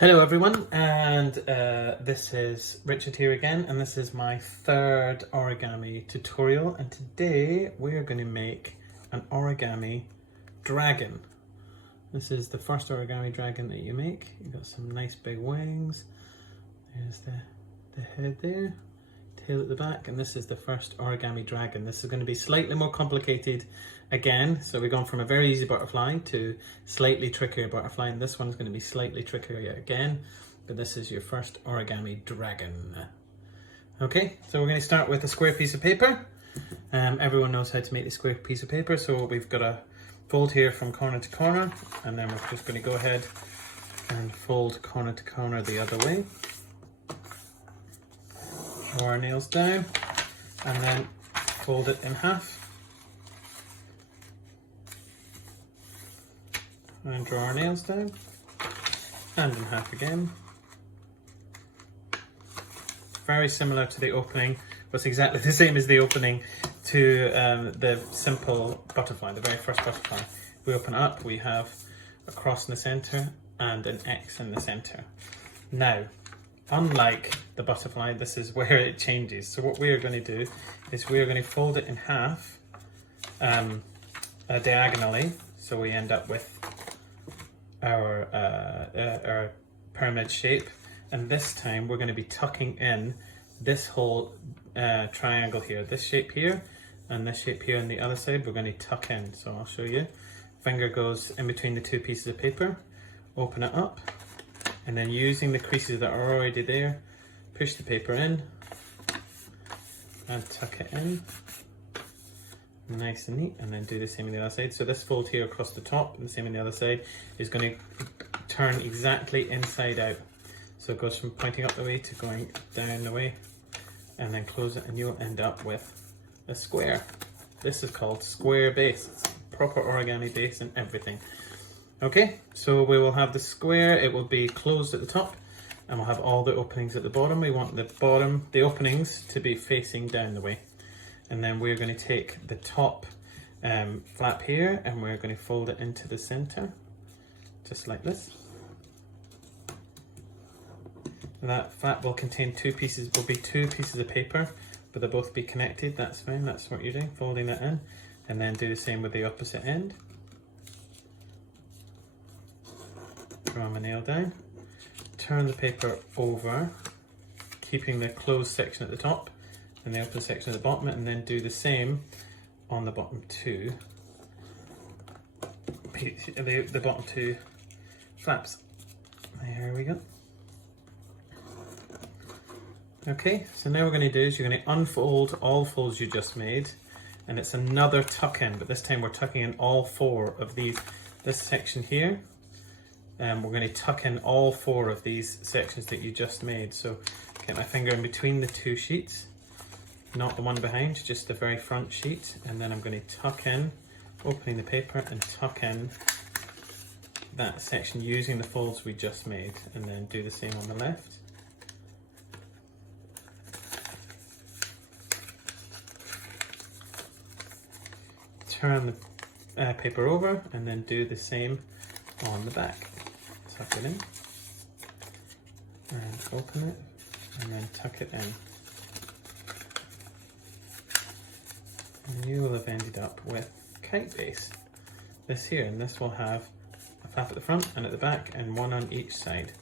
Hello everyone, and this is Richard here again, and this is my third origami tutorial, and today we are going to make an origami dragon. This is the first origami dragon that you make. You've got some nice big wings, there's the head there, tail at the back, and this is the first origami dragon. This is going to be slightly more complicated again, so we've gone from a very easy butterfly to slightly trickier butterfly, and this one's going to be slightly trickier yet again, but this is your first origami dragon. Okay, so we're going to start with a square piece of paper. Everyone knows how to make a square piece of paper, so we've got a fold here from corner to corner, and then we're just going to go ahead and fold corner to corner the other way. Draw our nails down, and then fold it in half. And draw our nails down, and in half again. Very similar to the opening, but it's exactly the same as the opening to the simple butterfly, the very first butterfly. We open up, we have a cross in the center and an X in the center. Now, unlike the butterfly, this is where it changes. So what we are going to do is we are going to fold it in half diagonally, so we end up with our pyramid shape, and this time we're going to be tucking in this whole triangle here, this shape here and this shape here on the other side. We're going to tuck in, so I'll show you. Finger goes in between the two pieces of paper, open it up, and then using the creases that are already there, push the paper in and tuck it in nice and neat, and then do the same on the other side. So this fold here across the top and the same on the other side is going to turn exactly inside out. So it goes from pointing up the way to going down the way, and then close it, and you'll end up with a square. This is called square base. It's proper origami base and everything. Okay, so we will have the square, it will be closed at the top, and we'll have all the openings at the bottom. We want the openings to be facing down the way. And then we're going to take the top flap here, and we're going to fold it into the center, just like this. And that flap will contain two pieces of paper, but they'll both be connected. That's fine, that's what you're doing, folding that in. And then do the same with the opposite end. Draw my nail down, turn the paper over, keeping the closed section at the top and the open section at the bottom, and then do the same on the bottom two, the bottom two flaps. There we go. Okay, so now what we're going to do is you're going to unfold all folds you just made, and it's another tuck in, but this time we're tucking in all four of these, this section here, and we're going to tuck in all four of these sections that you just made. So get my finger in between the two sheets, not the one behind, just the very front sheet, and then I'm going to tuck in, opening the paper, and tuck in that section using the folds we just made, and then do the same on the left. Turn the paper over, and then do the same on the back. Tuck it in, and open it, and then tuck it in. And you will have ended up with kite base. This here, and this will have a flap at the front and at the back, and one on each side.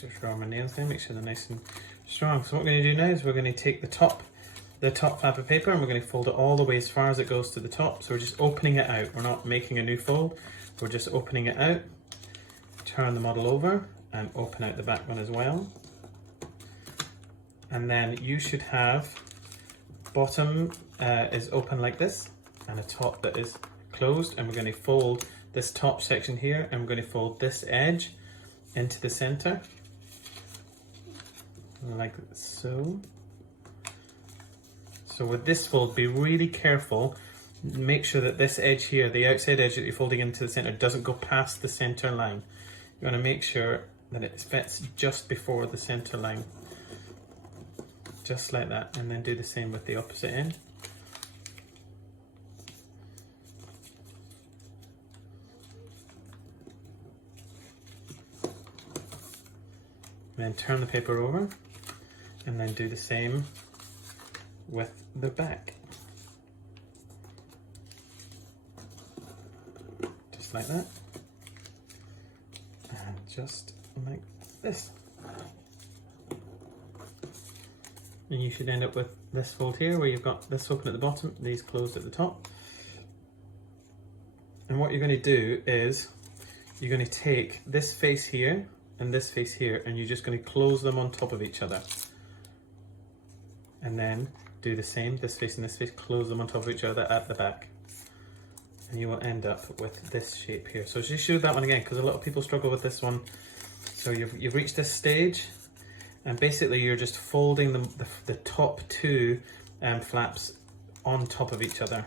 Just draw my nails down, make sure they're nice and strong. So what we're going to do now is we're going to take the top flap of paper, and we're going to fold it all the way as far as it goes to the top. So we're just opening it out. We're not making a new fold. We're just opening it out. Turn the model over and open out the back one as well. And then you should have bottom is open like this, and a top that is closed, and we're going to fold this top section here, and we're going to fold this edge into the center like so. So with this fold, be really careful, make sure that this edge here, the outside edge that you're folding into the center, doesn't go past the center line. You want to make sure that it fits just before the center line. Just like that, and then do the same with the opposite end. And then turn the paper over and then do the same with the back. Just like that. And just like this. And you should end up with this fold here where you've got this open at the bottom, these closed at the top. And what you're going to do is you're going to take this face here and this face here, and you're just going to close them on top of each other. And then do the same, this face and this face, close them on top of each other at the back. And you will end up with this shape here. So just show that one again, because a lot of people struggle with this one. So you've reached this stage, and basically you're just folding the top two flaps on top of each other.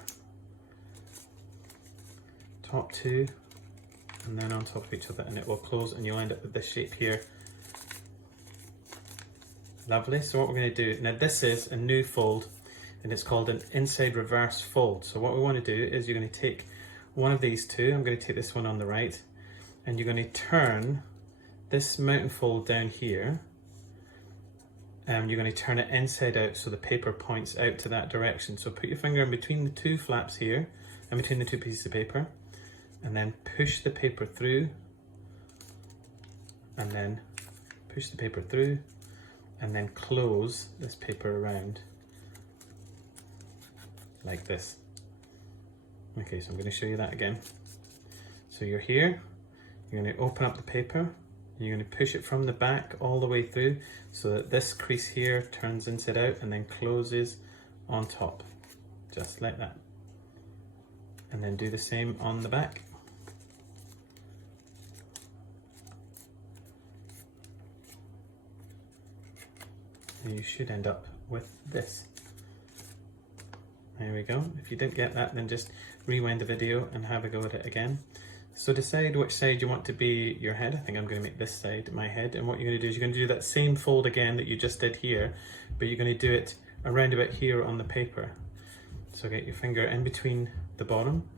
Top two, and then on top of each other, and it will close, and you'll end up with this shape here. Lovely. So what we're going to do now, this is a new fold, and it's called an inside reverse fold. So what we want to do is you're going to take one of these two. I'm going to take this one on the right, and you're going to turn this mountain fold down here, and you're going to turn it inside out so the paper points out to that direction. So put your finger in between the two flaps here and between the two pieces of paper, and then push the paper through, and then push the paper through, and then close this paper around like this. Okay, so I'm going to show you that again. So you're here, you're going to open up the paper, and you're going to push it from the back all the way through so that this crease here turns inside out and then closes on top, just like that. And then do the same on the back. And you should end up with this. There we go. If you didn't get that, then just rewind the video and have a go at it again. So decide which side you want to be your head. I think I'm going to make this side my head. And what you're going to do is you're going to do that same fold again that you just did here, but you're going to do it around about here on the paper. So get your finger in between the bottom,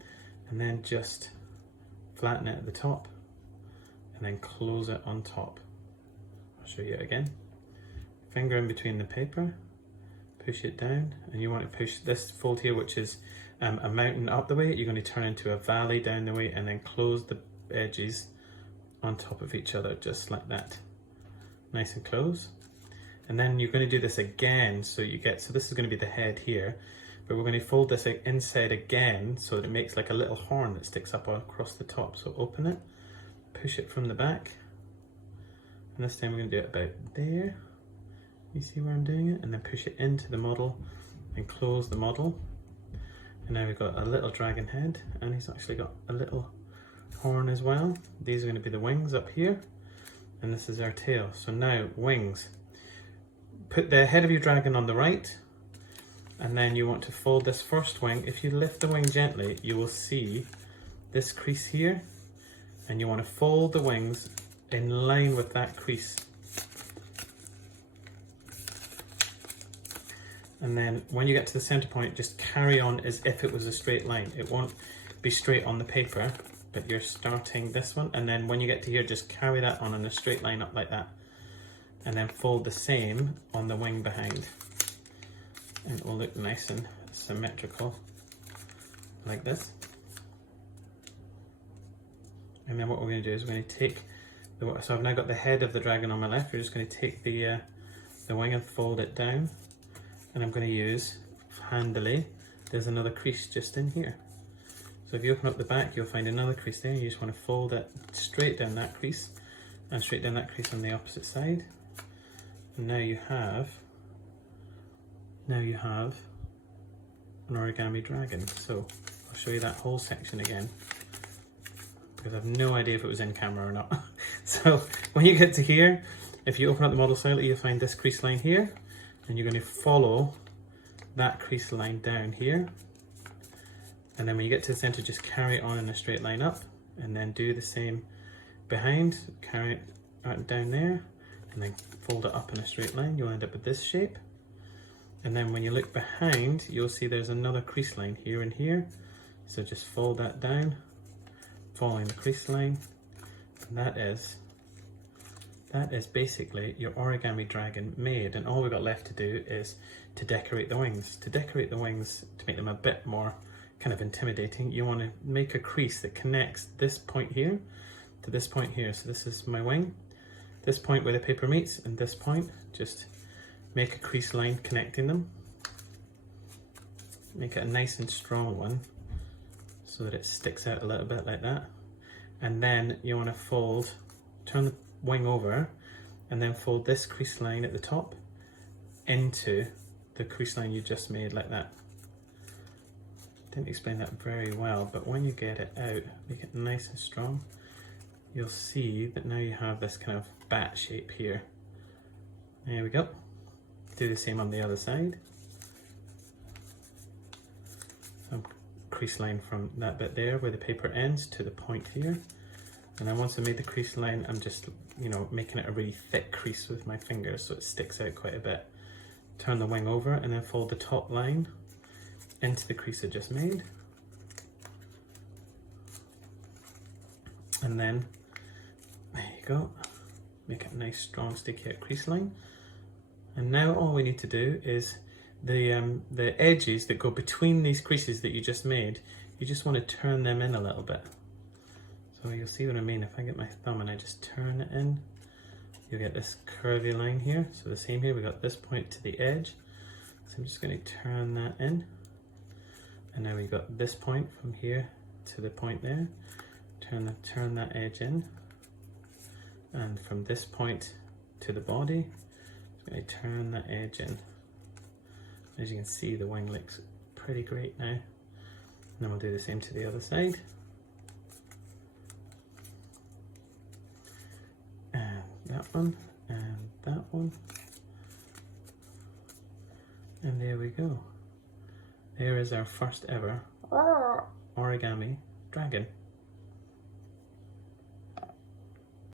and then just flatten it at the top, and then close it on top. I'll show you it again. Finger in between the paper, push it down, and you want to push this fold here, which is a mountain up the way, you're going to turn into a valley down the way, and then close the edges on top of each other, just like that. Nice and close. And then you're going to do this again, so this is going to be the head here, but we're going to fold this inside again so that it makes like a little horn that sticks up across the top. So open it, push it from the back, and this time we're going to do it about there. You see where I'm doing it? And then push it into the model and close the model. And now we've got a little dragon head, and he's actually got a little horn as well. These are going to be the wings up here, and this is our tail. So now wings. Put the head of your dragon on the right, and then you want to fold this first wing. If you lift the wing gently, you will see this crease here, and you want to fold the wings in line with that crease. And then when you get to the center point, just carry on as if it was a straight line. It won't be straight on the paper, but you're starting this one. And then when you get to here, just carry that on in a straight line up like that. And then fold the same on the wing behind. And it will look nice and symmetrical, like this. And then what we're going to do is we're going to take, so I've now got the head of the dragon on my left. We're just going to take the wing and fold it down. And I'm going to use, handily, there's another crease just in here. So if you open up the back, you'll find another crease there. You just want to fold it straight down that crease, and straight down that crease on the opposite side. And now you have an origami dragon. So I'll show you that whole section again, because I have no idea if it was in camera or not. So when you get to here, if you open up the model slightly, you'll find this crease line here. And you're going to follow that crease line down here. And then when you get to the center, just carry it on in a straight line up, and then do the same behind, carry it down there, and then fold it up in a straight line. You'll end up with this shape. And then when you look behind, you'll see there's another crease line here and here. So just fold that down, following the crease line. And that is that is basically your origami dragon made, and all we've got left to do is to decorate the wings. To decorate the wings, to make them a bit more kind of intimidating, you want to make a crease that connects this point here to this point here. So this is my wing, this point where the paper meets and this point, just make a crease line connecting them. Make it a nice and strong one so that it sticks out a little bit like that. And then you want to fold, turn the wing over and then fold this crease line at the top into the crease line you just made like that. Didn't explain that very well, but when you get it out, make it nice and strong, you'll see that now you have this kind of bat shape here. There we go. Do the same on the other side. So crease line from that bit there where the paper ends to the point here. And then once I made the crease line, I'm just, making it a really thick crease with my fingers so it sticks out quite a bit. Turn the wing over and then fold the top line into the crease I just made. And then, there you go. Make it a nice, strong, sticky out crease line. And now all we need to do is the edges that go between these creases that you just made, you just want to turn them in a little bit. So you'll see what I mean. If I get my thumb and I just turn it in, you'll get this curvy line here. So the same here, we got this point to the edge. So I'm just going to turn that in. And now we've got this point from here to the point there. Turn that edge in. And from this point to the body, I'm going to turn that edge in. As you can see, the wing looks pretty great now. And then we'll do the same to the other side. That one and that one, and there we go. There is our first ever origami dragon.